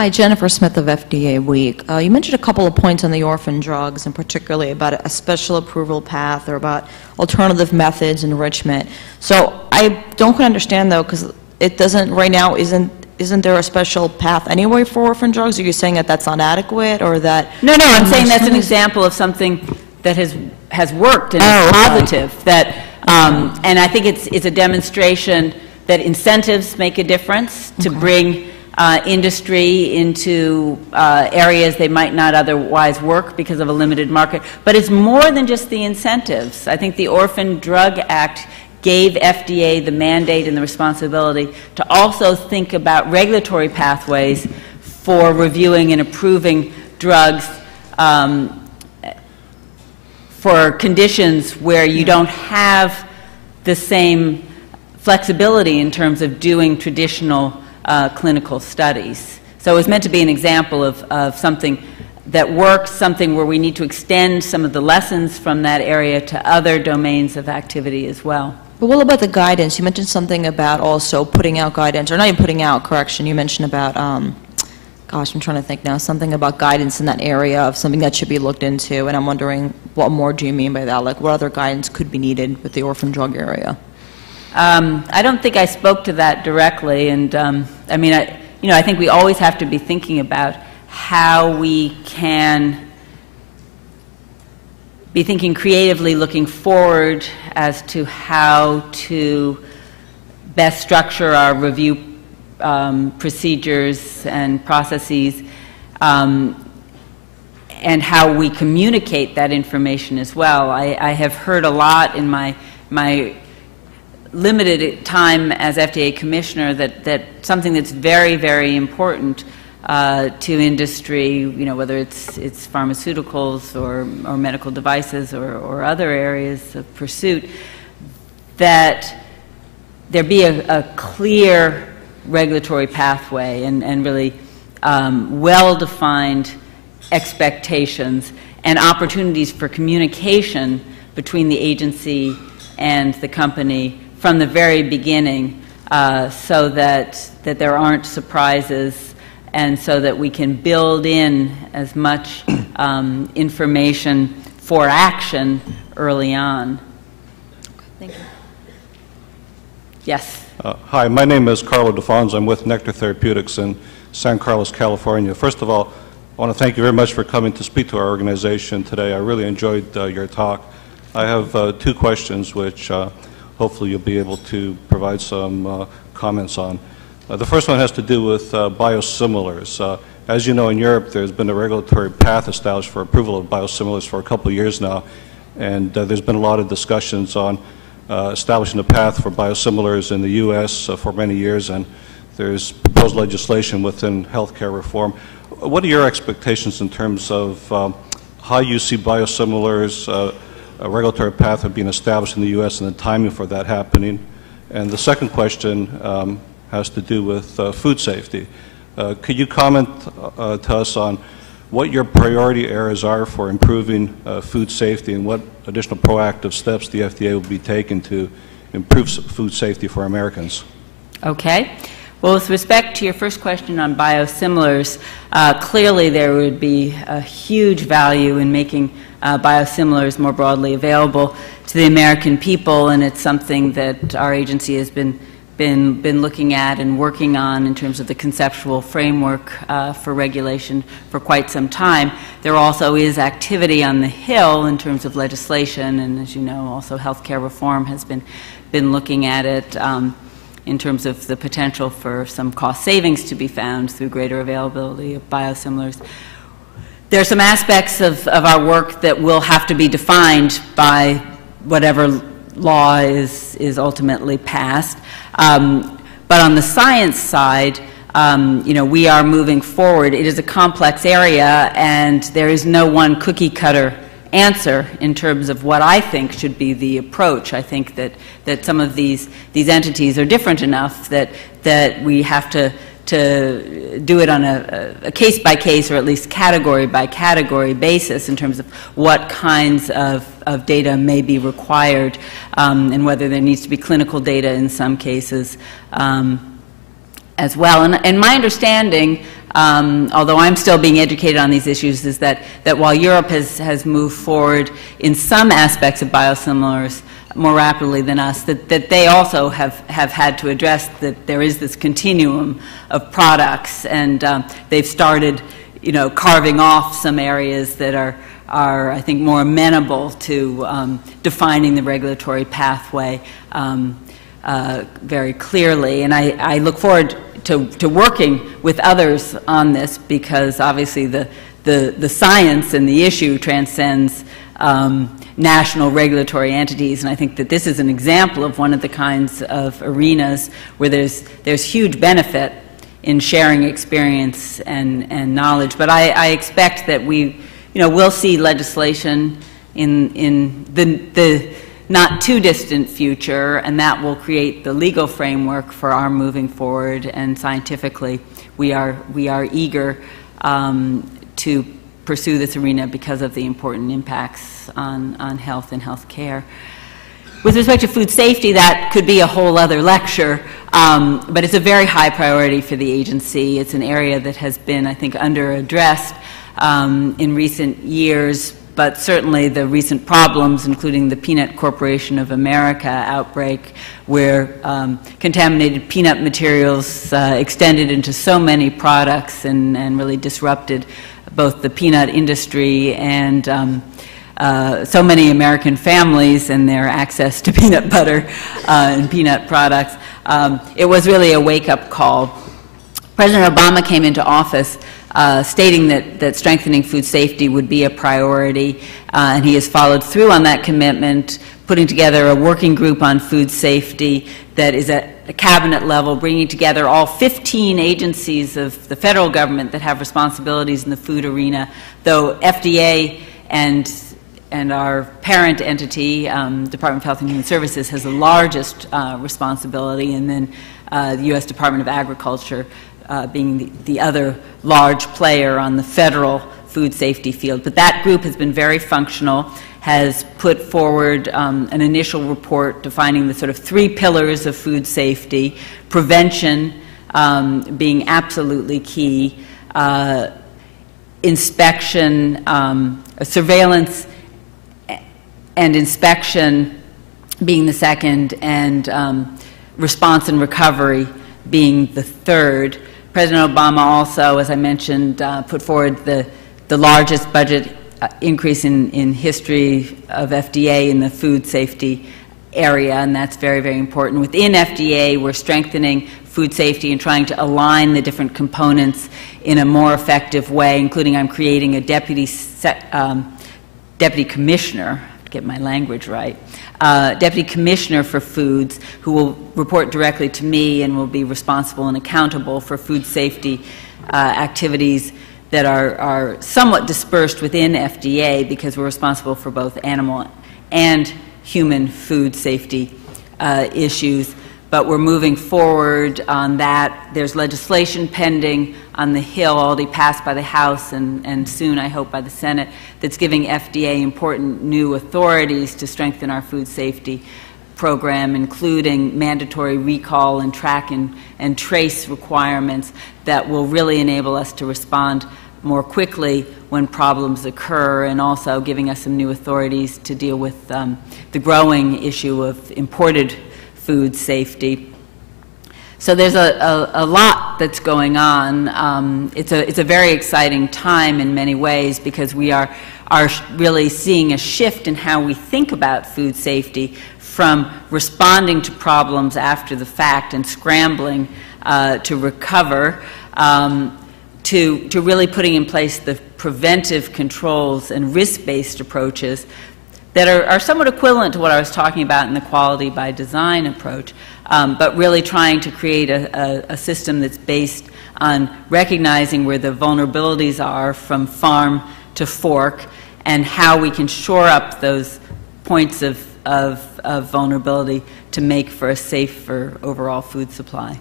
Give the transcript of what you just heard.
Hi, Jennifer Smith of FDA Week. You mentioned a couple of points on the orphan drugs, and particularly about a special approval path or about alternative methods, enrichment. So I don't quite understand, though, because it doesn't, right now, isn't there a special path anyway for orphan drugs? Are you saying that that's not adequate, or that... No, I'm saying that's an example of something that has worked and is positive. Okay. That, and I think it's a demonstration that incentives make a difference to bring industry into areas they might not otherwise work because of a limited market. But it's more than just the incentives. I think the Orphan Drug Act gave FDA the mandate and the responsibility to also think about regulatory pathways for reviewing and approving drugs for conditions where you don't have the same flexibility in terms of doing traditional clinical studies. So it was meant to be an example of something that works, something where we need to extend some of the lessons from that area to other domains of activity as well. But what about the guidance? You mentioned something about also putting out guidance, or not even putting out, correction, you mentioned about, gosh, I'm trying to think now, something about guidance in that area of something that should be looked into, and I'm wondering what more do you mean by that? Like what other guidance could be needed with the orphan drug area? I don't think I spoke to that directly, and I mean, I think we always have to be thinking about how we can be thinking creatively, looking forward as to how to best structure our review procedures and processes, and how we communicate that information as well. I have heard a lot in my limited time as FDA Commissioner that something that's very, very important to industry, whether it's pharmaceuticals or medical devices or other areas of pursuit, that there be a clear regulatory pathway and really well-defined expectations and opportunities for communication between the agency and the company from the very beginning, so that there aren't surprises, and so that we can build in as much information for action early on. Thank you. Yes. Hi, my name is Carlo DeFonso. I'm with Nectar Therapeutics in San Carlos, California. First of all, I want to thank you very much for coming to speak to our organization today. I really enjoyed your talk. I have two questions which hopefully you'll be able to provide some comments on. The first one has to do with biosimilars. As you know, in Europe, there's been a regulatory path established for approval of biosimilars for a couple of years now, and there's been a lot of discussions on establishing a path for biosimilars in the U.S. For many years, and there's proposed legislation within healthcare reform. What are your expectations in terms of how you see biosimilars, a regulatory path being established in the U.S. and the timing for that happening? And the second question has to do with food safety. Could you comment to us on what your priority areas are for improving food safety, and what additional proactive steps the FDA will be taking to improve food safety for Americans? Okay. Well, with respect to your first question on biosimilars, clearly there would be a huge value in making biosimilars more broadly available to the American people, and it's something that our agency has been looking at and working on in terms of the conceptual framework for regulation for quite some time. There also is activity on the Hill in terms of legislation, and as you know, also healthcare reform has been looking at it in terms of the potential for some cost savings to be found through greater availability of biosimilars. There are some aspects of our work that will have to be defined by whatever law is ultimately passed. But on the science side, we are moving forward. It is a complex area, and there is no one cookie-cutter answer in terms of what I think should be the approach. I think that some of these entities are different enough that we have to do it on a case-by-case or at least category-by-category basis in terms of what kinds of data may be required, and whether there needs to be clinical data in some cases as well. And my understanding although I'm still being educated on these issues, is that while Europe has moved forward in some aspects of biosimilars more rapidly than us, that they also have had to address that there is this continuum of products, and they've started, carving off some areas that are, I think, more amenable to defining the regulatory pathway very clearly. And I look forward to working with others on this, because obviously the science and the issue transcends national regulatory entities, and I think that this is an example of one of the kinds of arenas where there's huge benefit in sharing experience and knowledge. But I expect that we'll see legislation in the not too distant future, and that will create the legal framework for our moving forward. And scientifically, we are eager to pursue this arena because of the important impacts on health and health care. With respect to food safety, that could be a whole other lecture, but it's a very high priority for the agency. It's an area that has been, I think, under-addressed in recent years, but certainly the recent problems, including the Peanut Corporation of America outbreak, where contaminated peanut materials extended into so many products and really disrupted both the peanut industry and so many American families and their access to peanut butter and peanut products. It was really a wake-up call. President Obama came into office stating that strengthening food safety would be a priority, and he has followed through on that commitment, putting together a working group on food safety that is at a cabinet level, bringing together all 15 agencies of the federal government that have responsibilities in the food arena, though FDA and our parent entity, Department of Health and Human Services, has the largest responsibility, and then the U.S. Department of Agriculture being the other large player on the federal food safety field. But that group has been very functional, has put forward an initial report defining the sort of 3 pillars of food safety, prevention being absolutely key, inspection, surveillance and inspection being the second, and response and recovery being the third. President Obama also, as I mentioned, put forward the largest budget increase in history of FDA in the food safety area, and that's very, very important. Within FDA, we're strengthening food safety and trying to align the different components in a more effective way, including I'm creating a deputy commissioner, to get my language right, deputy commissioner for foods, who will report directly to me and will be responsible and accountable for food safety activities that are somewhat dispersed within FDA, because we're responsible for both animal and human food safety issues. But we're moving forward on that. There's legislation pending on the Hill, already passed by the House and soon, I hope, by the Senate, that's giving FDA important new authorities to strengthen our food safety program, including mandatory recall and track and trace requirements that will really enable us to respond more quickly when problems occur, and also giving us some new authorities to deal with the growing issue of imported food safety. So there's a lot that's going on. It's a very exciting time in many ways, because we are really seeing a shift in how we think about food safety, from responding to problems after the fact and scrambling to recover, to really putting in place the preventive controls and risk-based approaches that are somewhat equivalent to what I was talking about in the quality by design approach, but really trying to create a system that's based on recognizing where the vulnerabilities are from farm to fork, and how we can shore up those points of vulnerability to make for a safer overall food supply.